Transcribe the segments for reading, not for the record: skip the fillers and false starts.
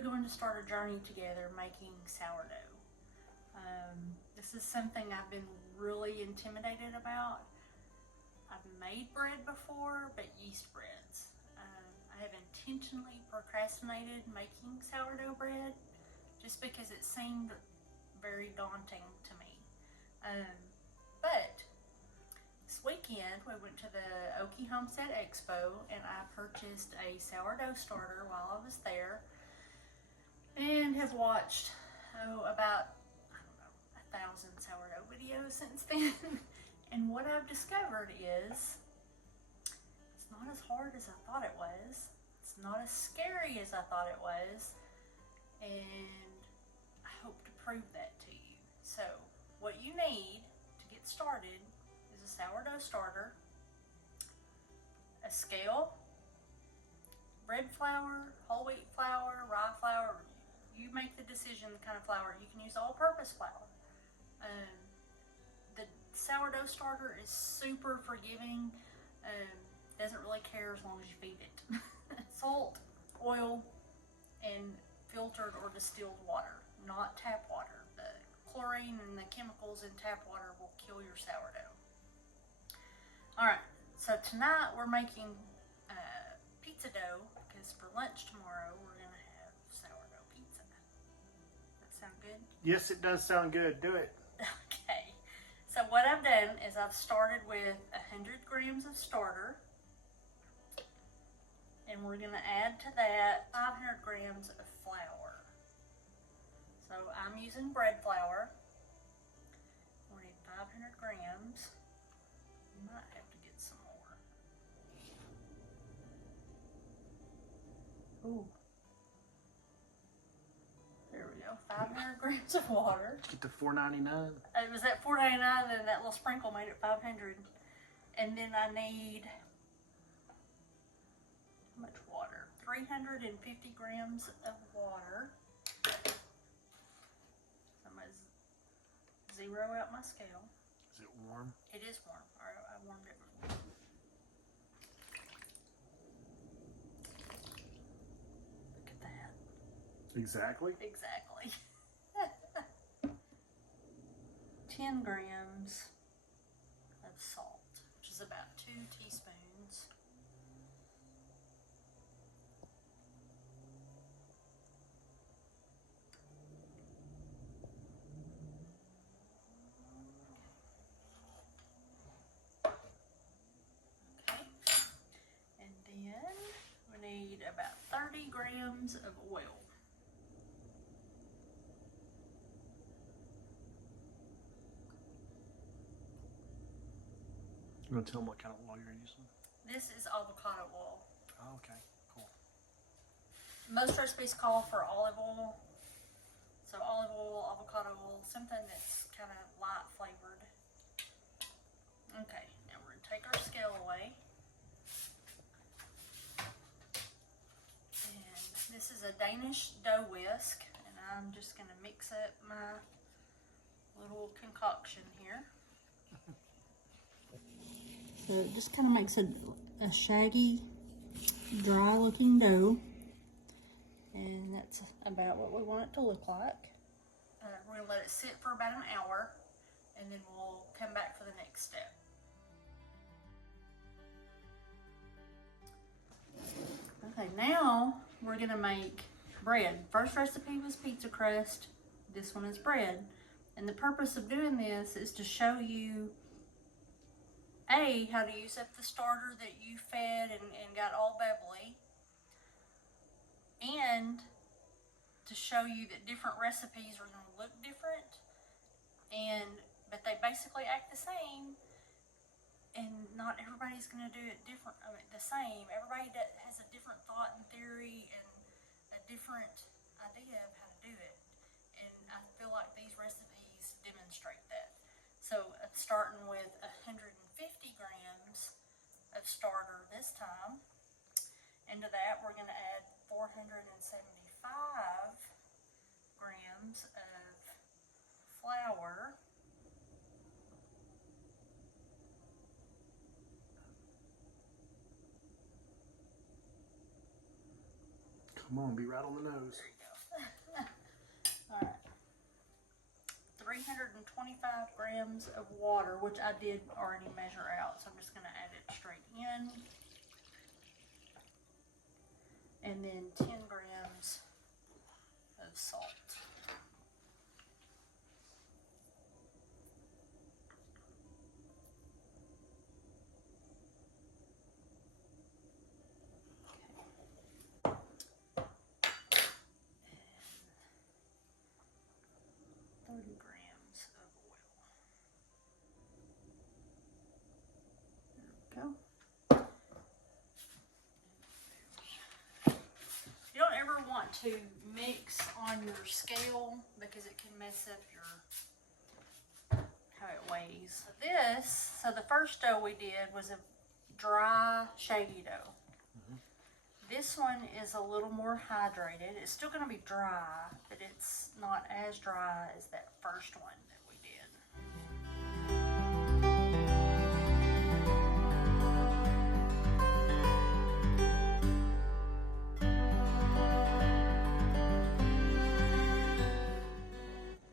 we're going to start a journey together making sourdough. This is something I've been really intimidated about. I've made bread before, but yeast breads. I have intentionally procrastinated making sourdough bread just because it seemed very daunting to me. But this weekend we went to the Homestead Expo and I purchased a sourdough starter while I was there, and have watched about 1,000 sourdough videos since then. And what I've discovered is it's not as hard as I thought it was. It's not as scary as I thought it was. And I hope to prove that to you. So what you need to get started is a sourdough starter, a scale, bread flour, whole wheat flour, rye flour. You make the decision the kind of flour. You can use all-purpose flour. The sourdough starter is super forgiving. Doesn't really care as long as you feed it. Salt, oil, and filtered or distilled water, not tap water. The chlorine and the chemicals in tap water will kill your sourdough. Alright, so tonight we're making pizza dough because for lunch tomorrow we're going to have sourdough pizza. That sound good? Yes, it does sound good. Do it. Okay, so what I've done is I've started with 100 grams of starter, and we're going to add to that 500 grams of flour. So I'm using bread flour. We need 500 grams. Might have to get some more. Ooh. There we go, 500 grams of water. Get to $4.99. It was at $4.99 and that little sprinkle made it 500. And then I need, how much water? 350 grams of water. So I'm going to zero out my scale. Is it warm? It is warm. All right, I warmed it before. Look at that. Exactly. Exactly. 10 grams of salt, which is about 2 teaspoons. Okay. And then we need about 30 grams of oil. You want to tell them what kind of oil you're using? This is avocado oil. Oh, okay, cool. Most recipes call for olive oil. So olive oil, avocado oil, something that's kind of light flavored. Okay, now we're going to take our scale away. And this is a Danish dough whisk. And I'm just going to mix up my little concoction here. So it just kind of makes a shaggy, dry looking dough. And that's about what we want it to look like. We're going to let it sit for about an hour, and then we'll come back for the next step. Okay, now we're going to make bread. First recipe was pizza crust. This one is bread. And the purpose of doing this is to show you how to use up the starter that you fed and got all bubbly, and to show you that different recipes are going to look different, but they basically act the same, and not everybody's going to do it the same. Everybody has a different thought and theory and a different idea of how to do it, and I feel like these recipes demonstrate that. So starting with 150 grams of starter this time. Into that we're going to add 475 grams of flour. Come on, be right on the nose. There you go. 325 grams of water, which I did already measure out, so I'm just going to add it straight in. And then 10 grams of salt. Okay. 30 grams of oil. There we go. You don't ever want to mix on your scale because it can mess up your how it weighs. So the first dough we did was a dry, shady dough. This one is a little more hydrated. It's still going to be dry, but it's not as dry as that first one that we did.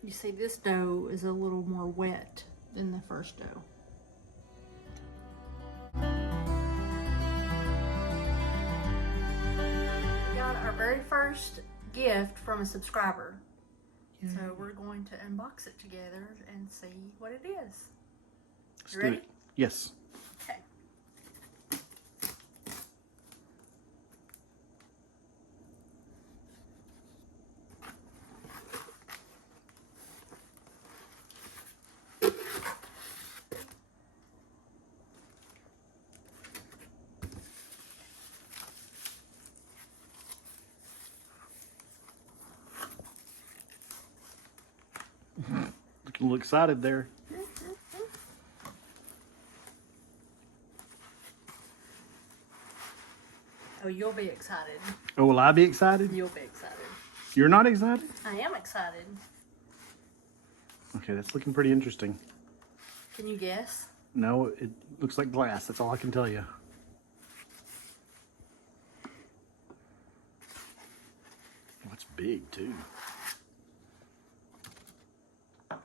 You see, this dough is a little more wet than the first dough. We got our very first gift from a subscriber. So we're going to unbox it together and see what it is. You ready? Yes. Okay. Looking a little excited there. Oh, you'll be excited. Oh, will I be excited? You'll be excited. You're not excited? I am excited. Okay, that's looking pretty interesting. Can you guess? No, it looks like glass. That's all I can tell you. Oh, it's big too. Can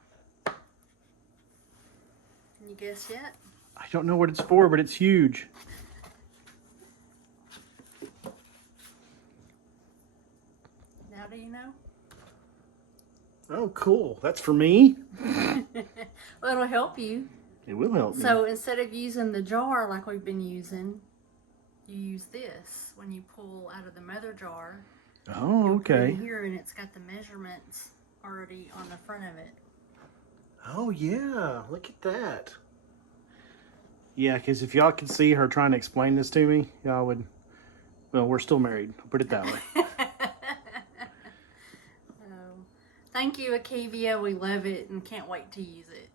you guess yet? I don't know what it's for, but it's huge. Now do you know? Oh, cool. That's for me? Well, it'll help you. It will help me. So instead of using the jar like we've been using, you use this when you pull out of the mother jar. Oh, You'll put it okay. in here, and it's got the measurements already on the front of it. Oh, yeah. Look at that. Yeah, because if y'all could see her trying to explain this to me, y'all would... Well, we're still married. I'll put it that way. Thank you, Akivia. We love it and can't wait to use it.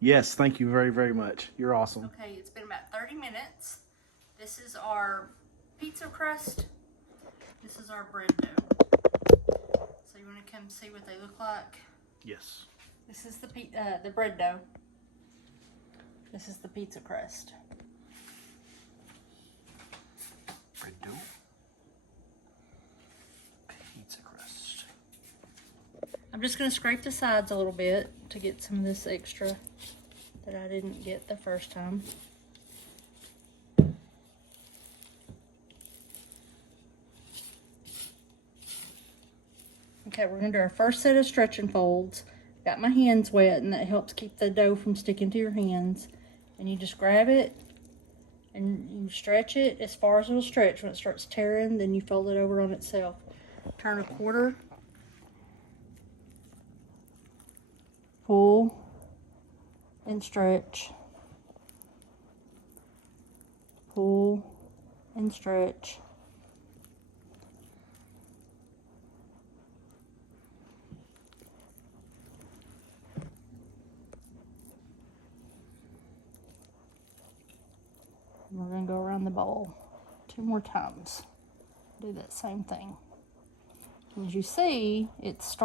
Yes, thank you very, very much. You're awesome. Okay, it's been about 30 minutes. This is our pizza crust. This is our bread dough. So you want to come see what they look like? Yes. This is the bread dough. This is the pizza crust. Bread dough. Pizza crust. I'm just going to scrape the sides a little bit to get some of this extra that I didn't get the first time. Okay, we're going to do our first set of stretching folds. Got my hands wet, and that helps keep the dough from sticking to your hands. And you just grab it and you stretch it as far as it'll stretch. When it starts tearing, then you fold it over on itself. Turn a quarter. Pull and stretch. Pull and stretch. We're going to go around the bowl 2 more times. Do that same thing. As you see, it's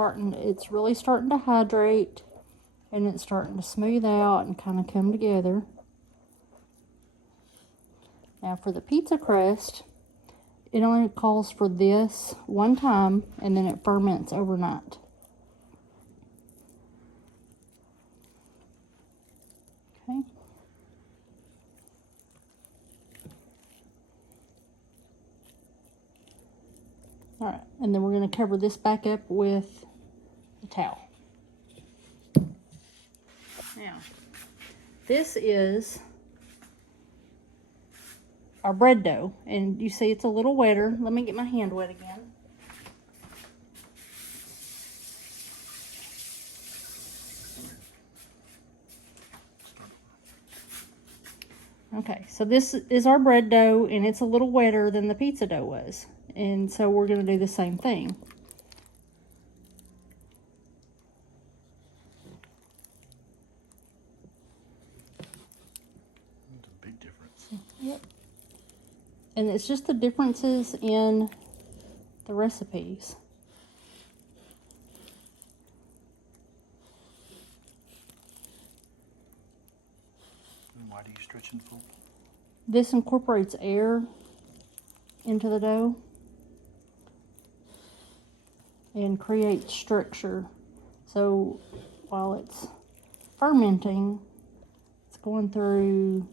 really starting to hydrate, and it's starting to smooth out and kind of come together. Now for the pizza crust, it only calls for this one time, and then it ferments overnight. All right, and then we're going to cover this back up with the towel. Now, this is our bread dough, and you see it's a little wetter. Let me get my hand wet again. Okay, so this is our bread dough, and it's a little wetter than the pizza dough was. And so we're going to do the same thing. That's a big difference. Yep. And it's just the differences in the recipes. And why do you stretch and fold? This incorporates air into the dough and creates structure. So while it's fermenting, it's going through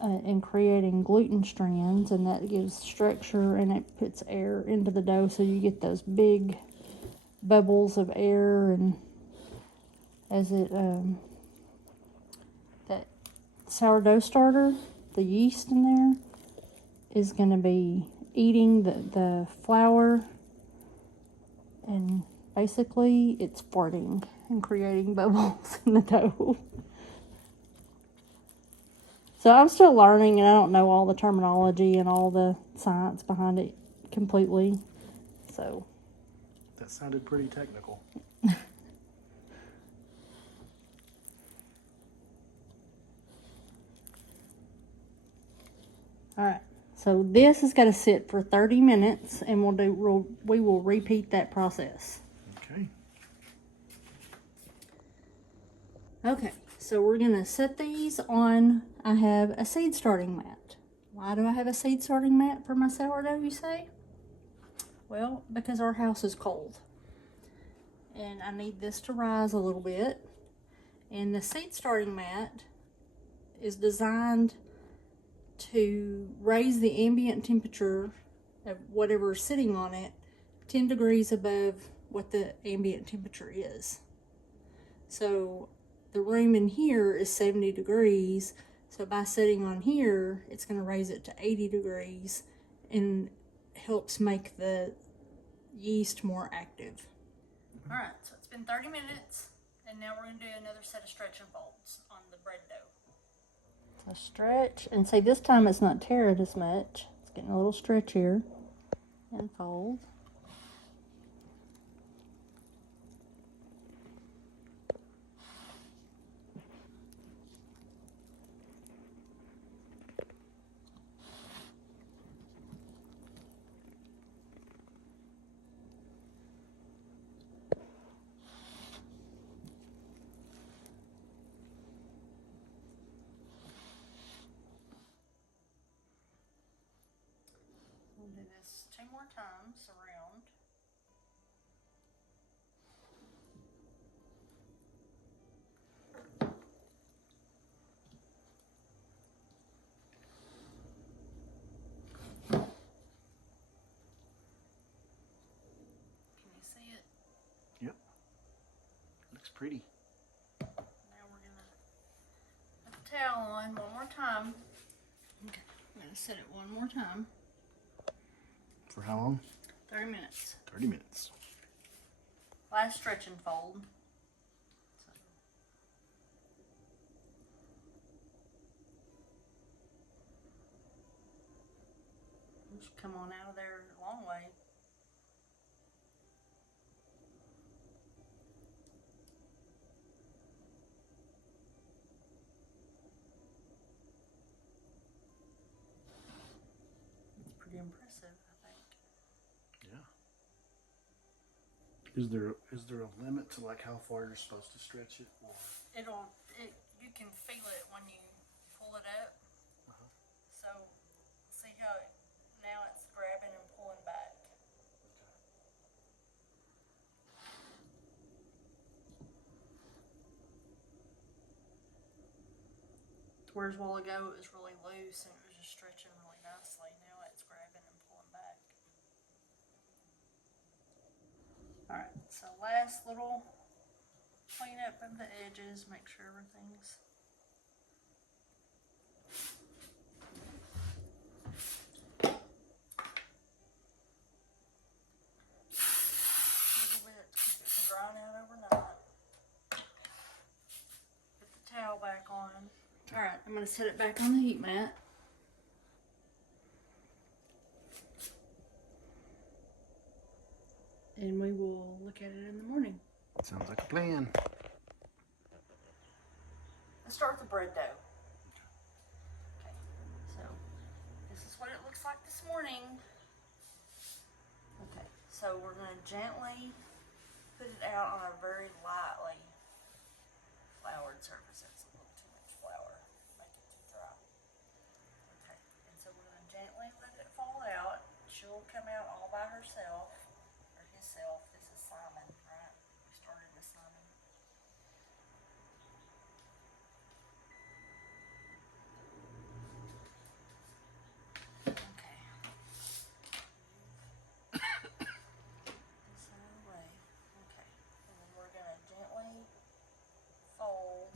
and creating gluten strands, and that gives structure, and it puts air into the dough, so you get those big bubbles of air. And as it that sourdough starter, the yeast in there is going to be eating the flour, and basically it's farting and creating bubbles in the dough. So I'm still learning, and I don't know all the terminology and all the science behind it completely. So That sounded pretty technical. all right. So this has got to sit for 30 minutes, and we will repeat that process. Okay. Okay, so we're going to set these on. I have a seed starting mat. Why do I have a seed starting mat for my sourdough, you say? Well, because our house is cold. And I need this to rise a little bit. And the seed starting mat is designed to raise the ambient temperature of whatever is sitting on it 10 degrees above what the ambient temperature is. So the room in here is 70 degrees, so by sitting on here, it's going to raise it to 80 degrees and helps make the yeast more active. All right, so it's been 30 minutes, and now we're going to do another set of stretch and folds on the bread dough. So stretch, and see, this time it's not tearing as much. It's getting a little stretchier, and fold. We'll do this 2 more times around. Can you see it? Yep. Looks pretty. Now we're going to put the towel on one more time. Okay, I'm going to set it one more time. For how long? 30 minutes. 30 minutes. Last stretch and fold. Just come on out of there a long way. It's pretty impressive, I think. Yeah. Is there a limit to like how far you're supposed to stretch it? Or? You can feel it when you pull it up. So see how now it's grabbing and pulling back. Whereas a while ago it was really loose and it was just stretching really nicely. Now it's grabbing and pulling back. last little cleanup of the edges, make sure everything's a little bit, keep it from drying out overnight. Put the towel back on. Alright, I'm going to set it back on the heat mat. And we will look at it in the morning. Sounds like a plan. Let's start with the bread dough. Okay, so this is what it looks like this morning. Okay, so we're going to gently put it out on a very lightly floured surface. That's a little too much flour. Make it too dry. Okay, and so we're going to gently let it fall out. She'll come out all by herself. This is Simon, right? We started with Simon. Okay. This out of the way. Okay. And then we're going to gently fold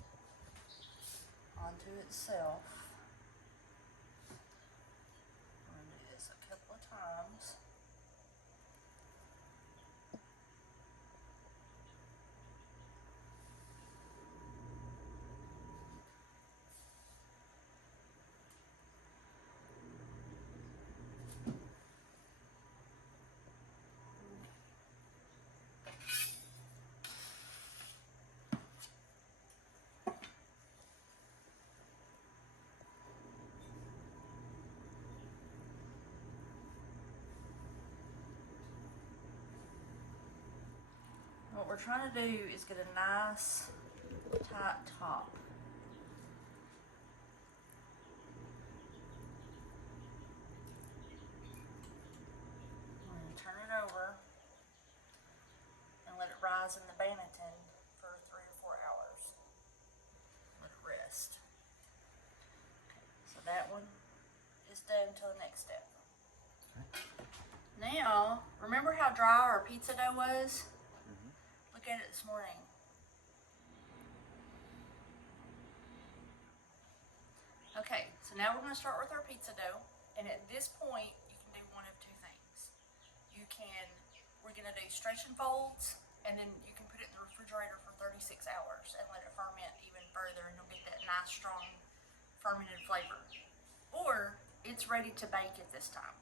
onto itself. I'm going to do this a couple of times. What we're trying to do is get a nice tight top. I'm going to turn it over and let it rise in the Banneton for 3 or 4 hours. Let it rest. Okay, so that one is done until the next step. Okay. Now, remember how dry our pizza dough was? Look at it this morning. Okay, so now we're going to start with our pizza dough, and at this point you can do one of two things. We're going to do stretch and folds, and then you can put it in the refrigerator for 36 hours and let it ferment even further, and you'll get that nice strong fermented flavor. Or it's ready to bake at this time.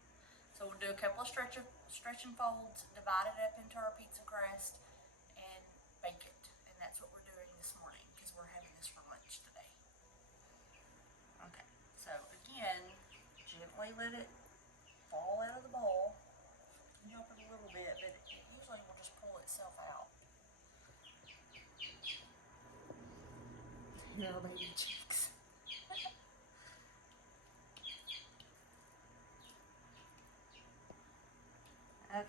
So we'll do a couple of stretch and folds, divide it up into our pizza crust, bake it, and that's what we're doing this morning because we're having this for lunch today. Okay, so again, gently let it fall out of the bowl. You can help it a little bit, but it usually will just pull itself out. Here are baby cheeks. Okay. Up.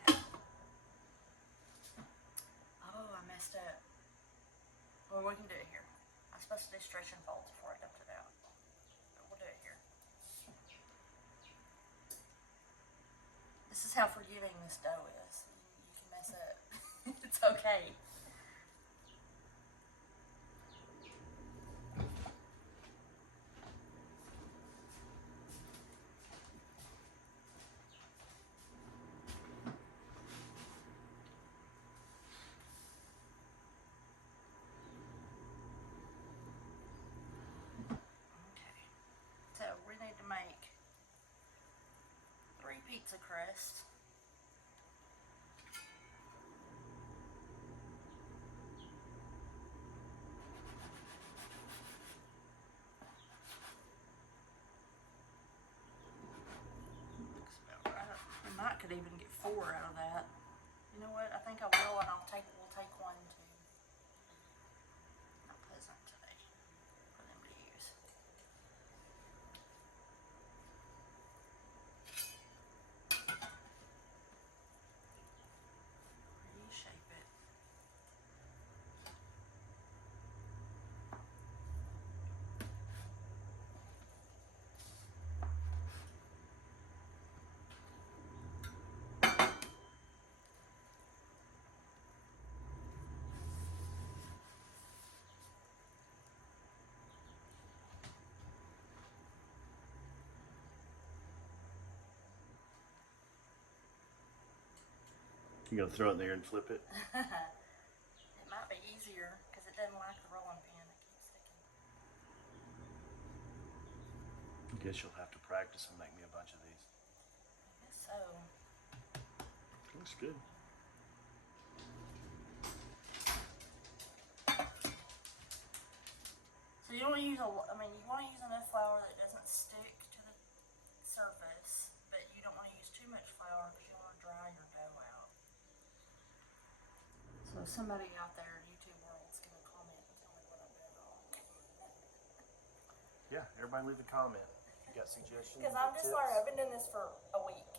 Well, we can do it here. I'm supposed to do stretch and folds before I dumped it out. But we'll do it here. This is how forgiving this dough is. You can mess up. It's okay. So we need to make 3 pizza crusts. Looks about right. We could even get 4 out of that. You know what? I think I will, and we'll take 1 too. Not pleasant today for them to use. Reshape it. You gonna throw it in there and flip it? It might be easier because it doesn't like the rolling pin. It keeps sticking. I guess you'll have to practice and make me a bunch of these. I guess so. Looks good. So you don't want to use you want to use enough flour that doesn't stick to the surface, but you don't want to use too much flour because you want to dry your dough out. So somebody out there in YouTube world is going to comment and tell me what I'm doing wrong. Yeah, everybody leave a comment. If you got suggestions? Because I'm just learning. I've been doing this for a week.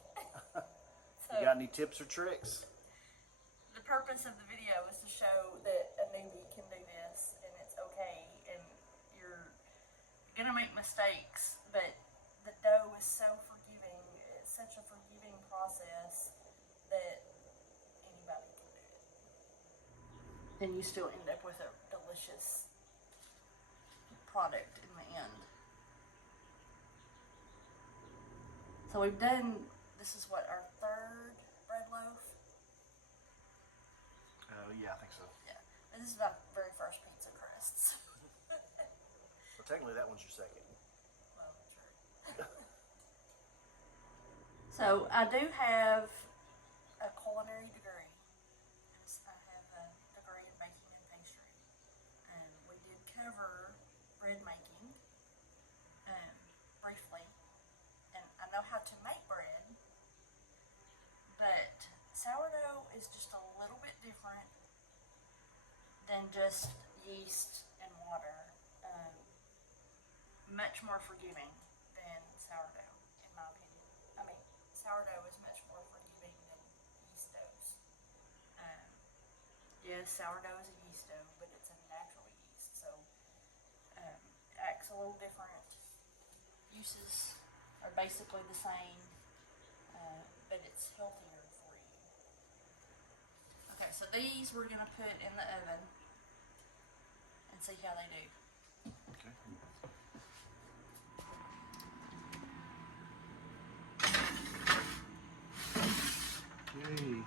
So you got any tips or tricks? the purpose of the video is to show that a newbie can do this and it's okay, and you're gonna make mistakes, but the dough is so forgiving. It's such a forgiving process that anybody can do it. And you still end up with a delicious product in the end. So we've done, this is what, our third bread loaf? Yeah, I think so. Yeah. And this is my very first pizza crusts. Well, technically that one's your second. Well, true. So I do have a culinary degree. I have a degree in baking and pastry. And we did cover bread making briefly. And I know how to make bread, but sourdough is just a little bit different than just yeast and water. Much more forgiving than sourdough, in my opinion. I mean, sourdough is much more forgiving than yeast doughs. Yes, sourdough is a yeast dough, but it's a natural yeast, so it acts a little different. Uses are basically the same, but it's healthier for you. Okay, so these we're gonna put in the oven and see how they do. Okay. Yay.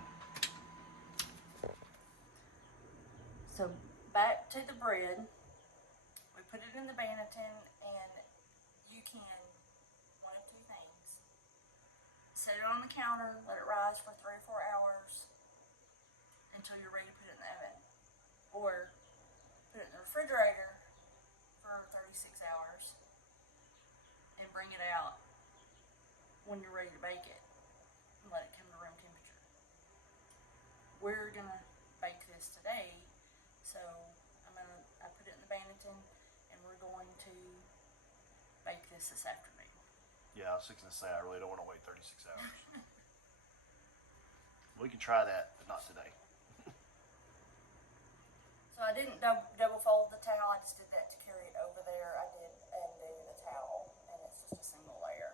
So back to the bread. We put it in the Banneton, and you can, one of two things. Set it on the counter, let it rise for 3 or 4 hours until you're ready to put it in the oven. Or put it in the refrigerator for 36 hours and bring it out when you're ready to bake it and let it come to room temperature. We're gonna bake this today, so I put it in the Banneton and we're going to bake this afternoon. Yeah, I was just gonna say I really don't want to wait 36 hours. We can try that, but not today. So I didn't double fold the towel, I just did that to carry it over there. I did undo the towel, and it's just a single layer.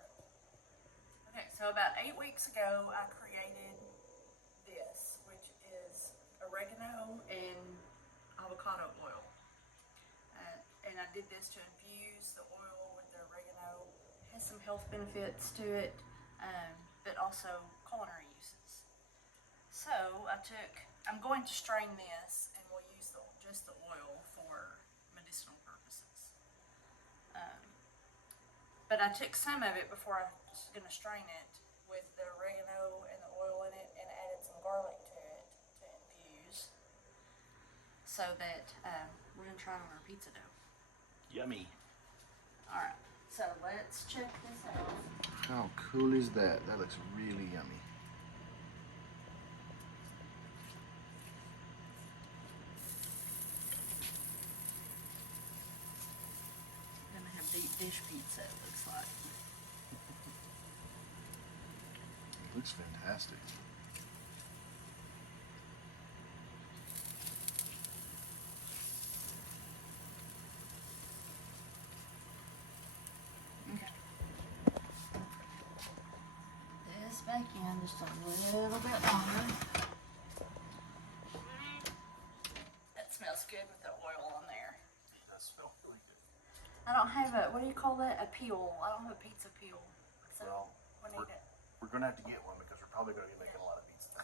Okay, so about 8 weeks ago, I created this, which is oregano and avocado oil. And I did this to infuse the oil with the oregano. It has some health benefits to it, but also culinary uses. So I'm going to strain this, and we'll use just the oil for medicinal purposes. But I took some of it before I was going to strain it with the oregano and the oil in it, and added some garlic to it to infuse, so that we're going to try it on our pizza dough. Yummy. Alright, so let's check this out. How cool is that? That looks really yummy. Deep dish pizza, it looks like. It looks fantastic. Okay. This back in just a little bit longer. That smells good with the oil on there. It does smell really good. I don't have a, what do you call that? A peel. I don't have a pizza peel. So Well, we need it. we're gonna have to get one because we're probably gonna be making a lot of pizza.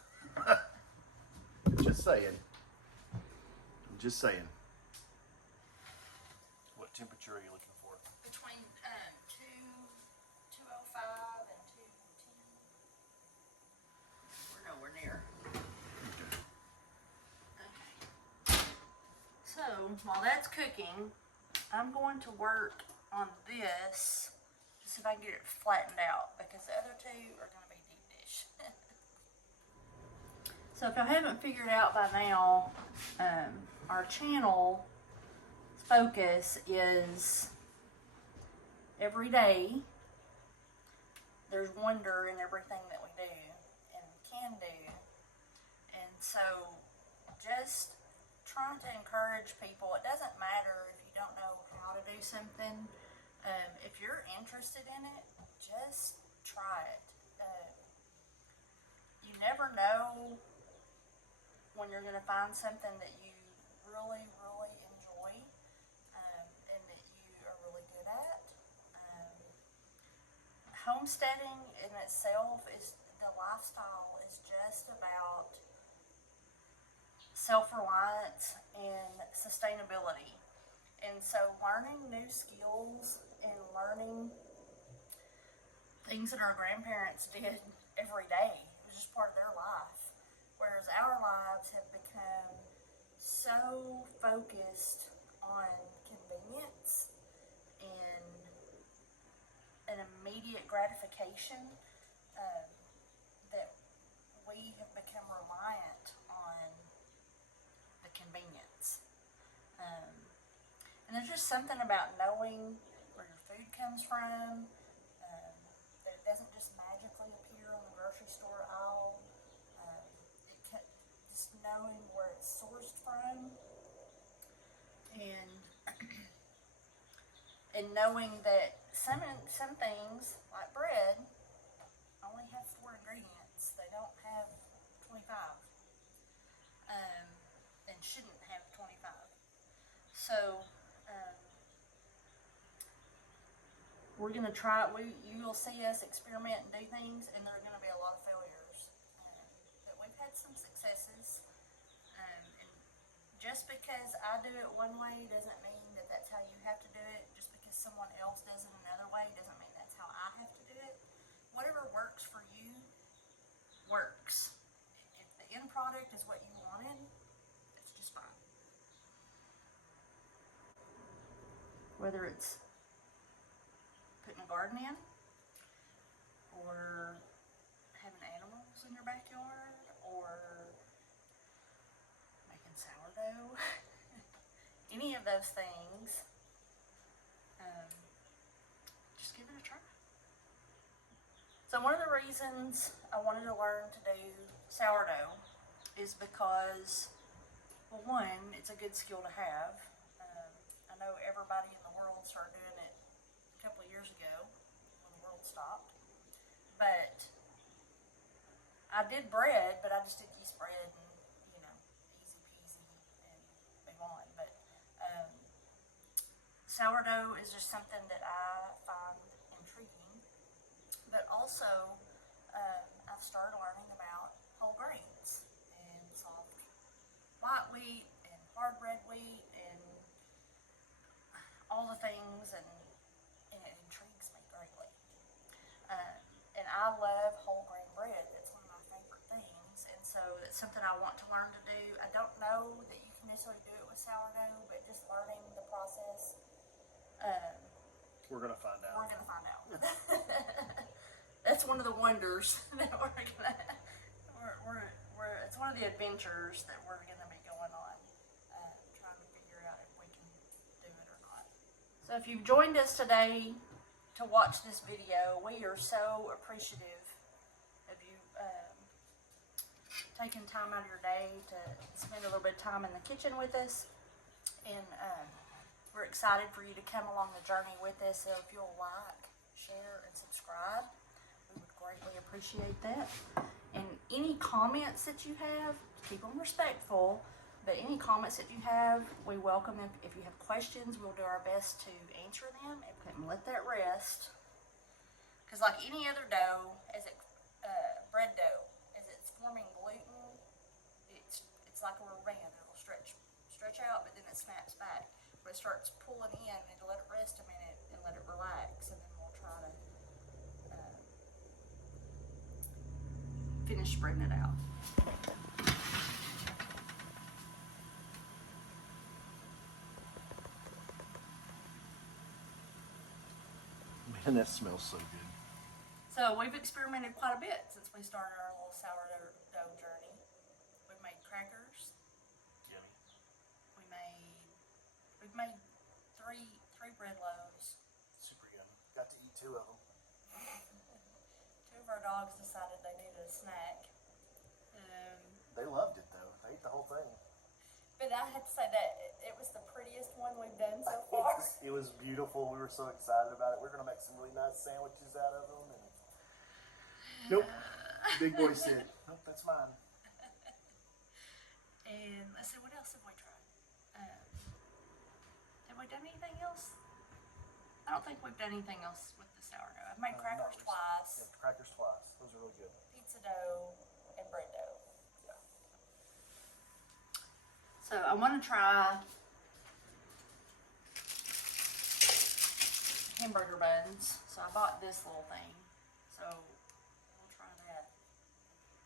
Just saying. Just saying. What temperature are you looking for? Between 205 and 210. We're nowhere near. Okay. So while that's cooking, I'm going to work on this to see if I can get it flattened out, because the other two are going to be deep dish. So if I haven't figured out by now, our channel focus is every day there's wonder in everything that we do and can do. And so just trying to encourage people. It doesn't matter if you don't know how to do something. If you're interested in it, just try it. You never know when you're going to find something that you really, really enjoy, and that you are really good at. Homesteading in itself is, the lifestyle is just about self-reliance and sustainability. And so learning new skills and learning things that our grandparents did every day, it was just part of their life. Whereas our lives have become so focused on convenience and an immediate gratification, that we have become reliant on the convenience. And there's just something about knowing where your food comes from, that it doesn't just magically appear on the grocery store aisle. Just knowing where it's sourced from, and knowing that some things, like bread, only have 4 ingredients. They don't have 25, and shouldn't have 25. So we're gonna try. You'll see us experiment and do things, and there are gonna be a lot of failures. But we've had some successes, and just because I do it one way doesn't mean that that's how you have to do it. Just because someone else does it another way doesn't mean that's how I have to do it. Whatever works for you works. If the end product is what you wanted, it's just fine. Whether it's putting a garden in, or having animals in your backyard, or making sourdough, any of those things, just give it a try. So one of the reasons I wanted to learn to do sourdough is because, well, one, it's a good skill to have. I know everybody in the world started doing it a couple of years ago when the world stopped. But I did bread, but I just did yeast bread and, easy peasy and move on. But sourdough is just something that I find intriguing. But also, I've started learning about whole grains and soft white wheat and hard red wheat and all the things, and it intrigues me greatly. And I love whole grain bread. It's one of my favorite things, and so it's something I want to learn to do. I don't know that you can necessarily do it with sourdough, but just learning the process. We're gonna find out. We're gonna find out. That's one of the wonders that we're gonna. It's one of the adventures that we're gonna be going on, trying to figure out if we can do it or not. So if you've joined us today to watch this video, we are so appreciative of you taking time out of your day to spend a little bit of time in the kitchen with us, and we're excited for you to come along the journey with us. So if you'll like, share, and subscribe, we would greatly appreciate that. And any comments that you have, keep them respectful, but any comments that you have, we welcome them. If you have questions, we'll do our best to answer them and let that rest. Because like any other dough, bread dough, as it's forming gluten, it's stretch out, but then it snaps back. But it starts pulling in, and let it rest a minute and let it relax, and then we'll try to finish spreading it out. Man, that smells so good. So we've experimented quite a bit since we started our little sourdough journey. We've made crackers. Yummy. We've made three bread loaves. Super yummy. Got to eat 2 of them. 2 of our dogs decided they needed a snack. They loved it though. They ate the whole thing. But I have to say that it was the prettiest one we've done so far. It was beautiful. We were so excited about it. We're gonna make some really nice sandwiches out of them. And nope. Big boy said, "Nope, that's mine." And let's see, what else have we tried? Have we done anything else? I don't think we've done anything else with the sourdough. I've made crackers twice. Yeah, crackers twice. Those are really good. Pizza dough and bread dough. Yeah. So I want to try hamburger buns. So I bought this little thing. So we'll try that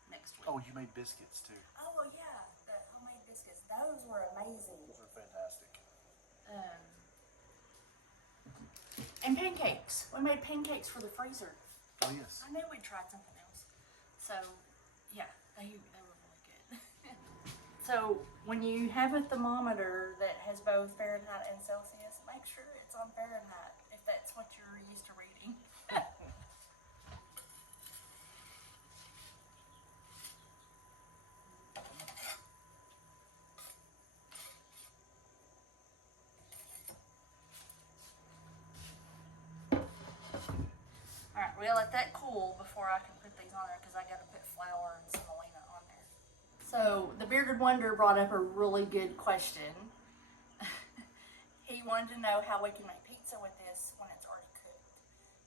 next week. Oh, you made biscuits too. Oh, well, yeah, the homemade biscuits. Those were amazing. Those are fantastic. And pancakes. We made pancakes for the freezer. Oh yes. I knew we'd tried something else. So, yeah, they were really good. So, when you have a thermometer that has both Fahrenheit and Celsius, make sure it's on Fahrenheit if that's what you're used to reading. Alright, we'll let that cool before I can put these on there because I got to put flour and semolina on there. So, the Bearded Wonder brought up a really good question. He wanted to know how we can make pizza with this when it's already cooked.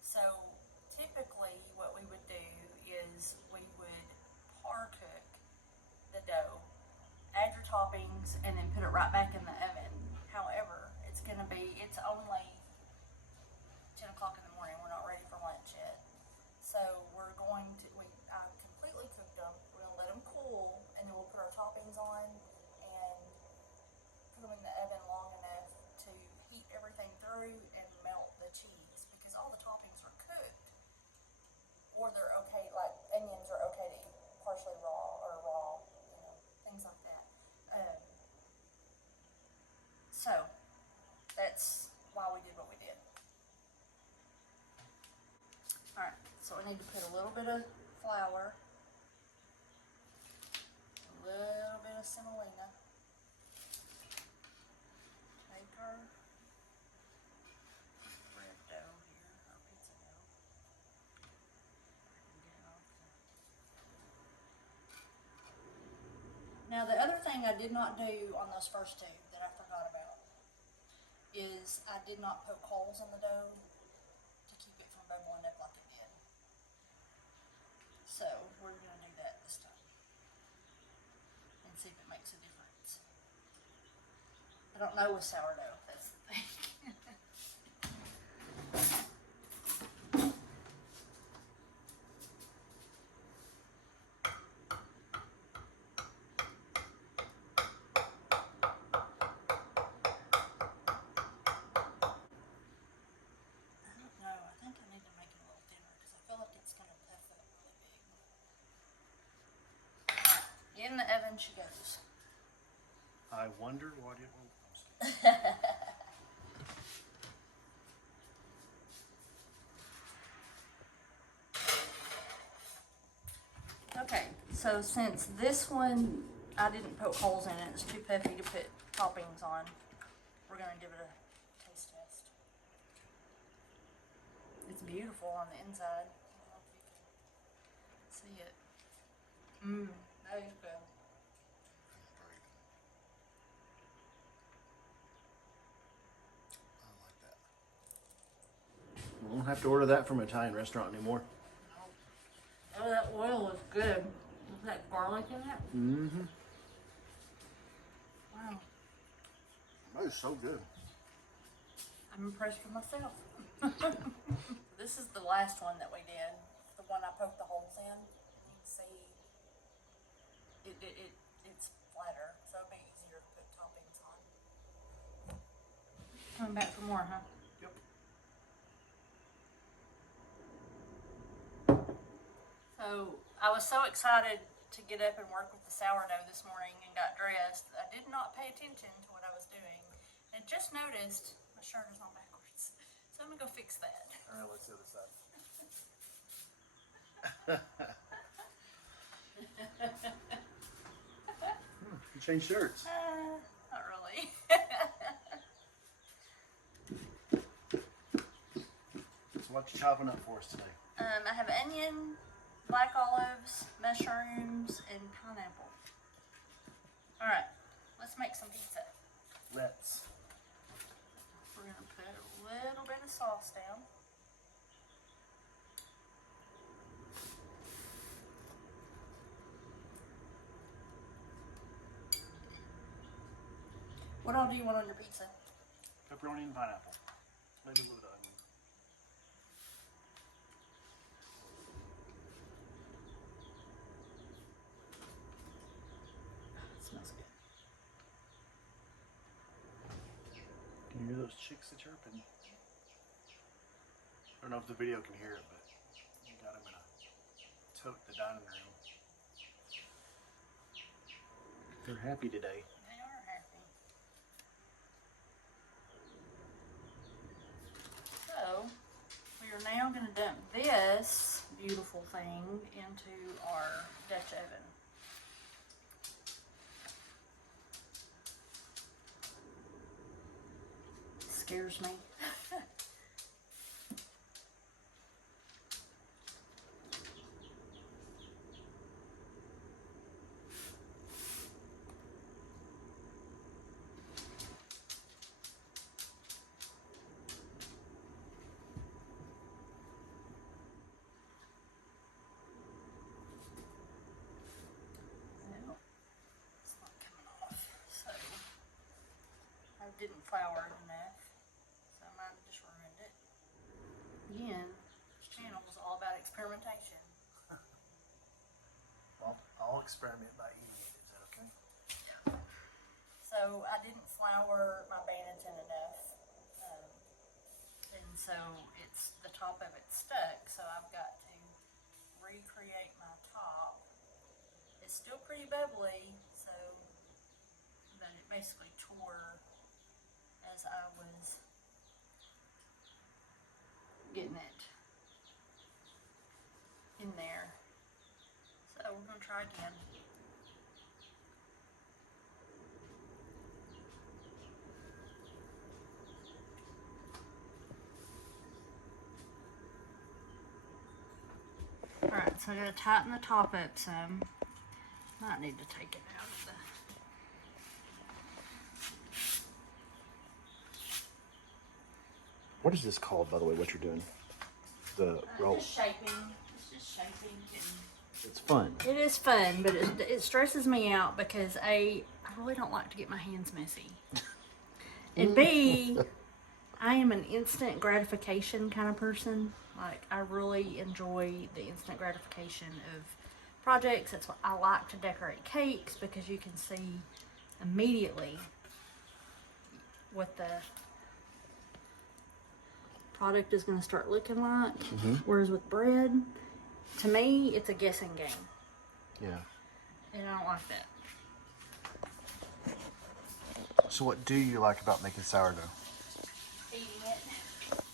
So, typically what we would do is we would par cook the dough, add your toppings, and then put it right back in the oven. However, it's only 10 o'clock in the morning. We're not ready for lunch yet. So I completely cooked them. We're going to let them cool, and then we'll put our toppings on and put them in the oven long enough to heat everything through and melt the cheese, because all the toppings are cooked. Or they're okay, like onions are okay to eat partially raw or raw, things like that. So that's why we did what we did. Alright, so I need to put a little bit of flour, a little bit of semolina. Take our bread dough here, our pizza dough. Now the other thing I did not do on those first 2 that I forgot about is I did not poke holes in the dough to keep it from bubbling up like it did. So we're going to do that this time and see if it makes a difference. I don't know with sourdough, that's the thing. In the oven she goes. I wonder what it will cost. Okay, so since this one I didn't poke holes in it, it's too puffy to put toppings on, we're going to give it a taste test. It's beautiful on the inside. I don't know if you can see it. That is good. I like that. We won't have to order that from an Italian restaurant anymore. Oh, that oil is good. Is that garlic in it? Mm-hmm. Wow. is so good. I'm impressed with myself. This is the last one that we did. The one I poked the holes in. You can see it's flatter, so it'll be easier to put toppings on. Coming back for more, huh? Yep. So I was so excited to get up and work with the sourdough this morning and got dressed. I did not pay attention to what I was doing and just noticed my shirt is on backwards. So I'm gonna go fix that. All right, let's do this side. You changed shirts. Not really. So what you chopping up for us today? I have onion, black olives, mushrooms, and pineapple. All right, let's make some pizza. Let's. We're gonna put a little bit of sauce down. What all do you want on your pizza? Pepperoni and pineapple. Maybe a little bit of onion. It smells good. Can you hear those chicks that chirping? I don't know if the video can hear it, but we got them in a tote in the dining room. They're happy today. They are happy. So, we are now going to dump this beautiful thing into our Dutch oven. Scares me. Didn't flour it enough, so I might have just ruined it. Again, this channel is all about experimentation. Well, I'll experiment by eating it. Is that okay? So I didn't flour my Banneton enough, and so the top of it stuck. So I've got to recreate my top. It's still pretty bubbly, so but it basically tore as I was getting it in there. So we're going to try again. Alright, so I got to tighten the top up some. Might need to take it out of the... What is this called, by the way, what you're doing? The roll. Just shaping. It's just shaping. It's fun. It is fun, but it stresses me out because I really don't like to get my hands messy. And B, I am an instant gratification kind of person. Like, I really enjoy the instant gratification of projects. That's why I like to decorate cakes, because you can see immediately what the product is going to start looking like. Whereas with bread, to me, it's a guessing game. Yeah. And I don't like that. So what do you like about making sourdough? Eating it.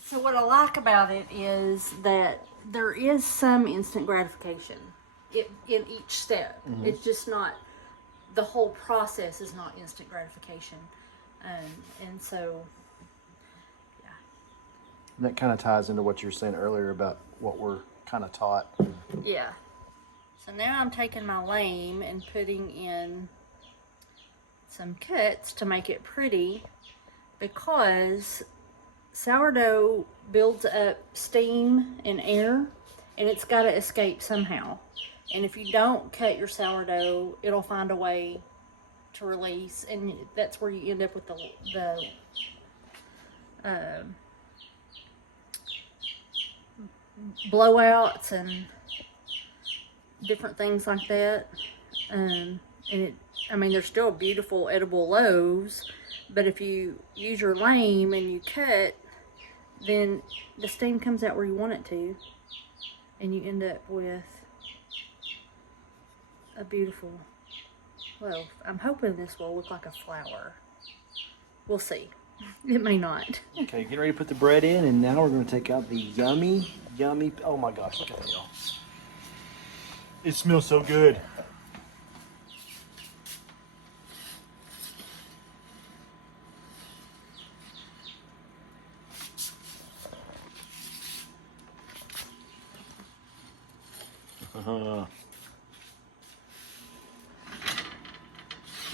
So what I like about it is that there is some instant gratification in each step. It's just not, the whole process is not instant gratification. And so, yeah. And that kind of ties into what you were saying earlier about what we're kind of taught. Yeah. So now I'm taking my lame and putting in some cuts to make it pretty, because sourdough builds up steam and air, and it's got to escape somehow. And if you don't cut your sourdough, it'll find a way to release, and that's where you end up with the blowouts and different things like that. And I mean, they're still beautiful edible loaves, but if you use your lame and you cut, then the steam comes out where you want it to, and you end up with a beautiful loaf. I'm hoping this will look like a flower. We'll see. It may not. Okay, get ready to put the bread in, and now we're going to take out the yummy, oh my gosh, look at that, y'all. It smells so good.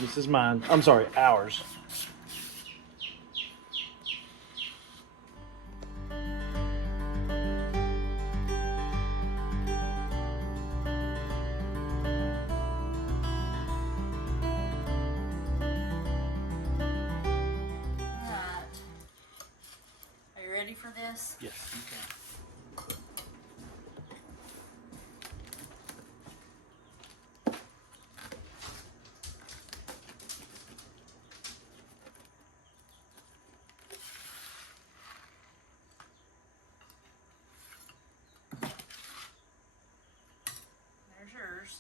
This is mine. I'm sorry, ours. Ready for this? Yes, you can. There's yours.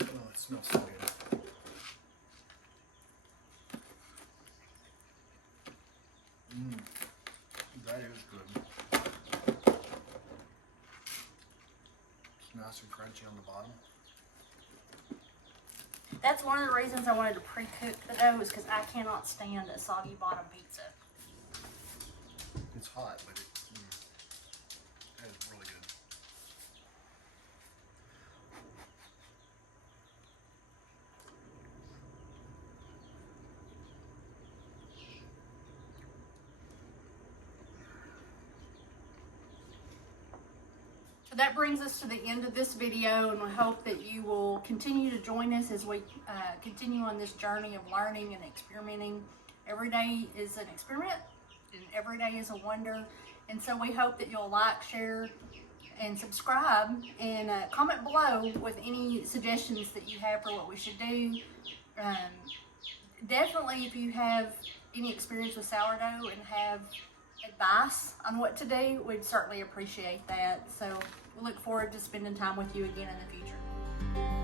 Oh, it smells so good. That is good. It's nice and crunchy on the bottom. That's one of the reasons I wanted to pre-cook the dough, is because I cannot stand a soggy bottom pizza. It's hot, but that is really good. So that brings us to the end of this video, and we hope that you will continue to join us as we continue on this journey of learning and experimenting. Every day is an experiment, and every day is a wonder. And so we hope that you'll like, share, and subscribe, and comment below with any suggestions that you have for what we should do. Definitely, if you have any experience with sourdough and have advice on what to do, we'd certainly appreciate that. So we look forward to spending time with you again in the future.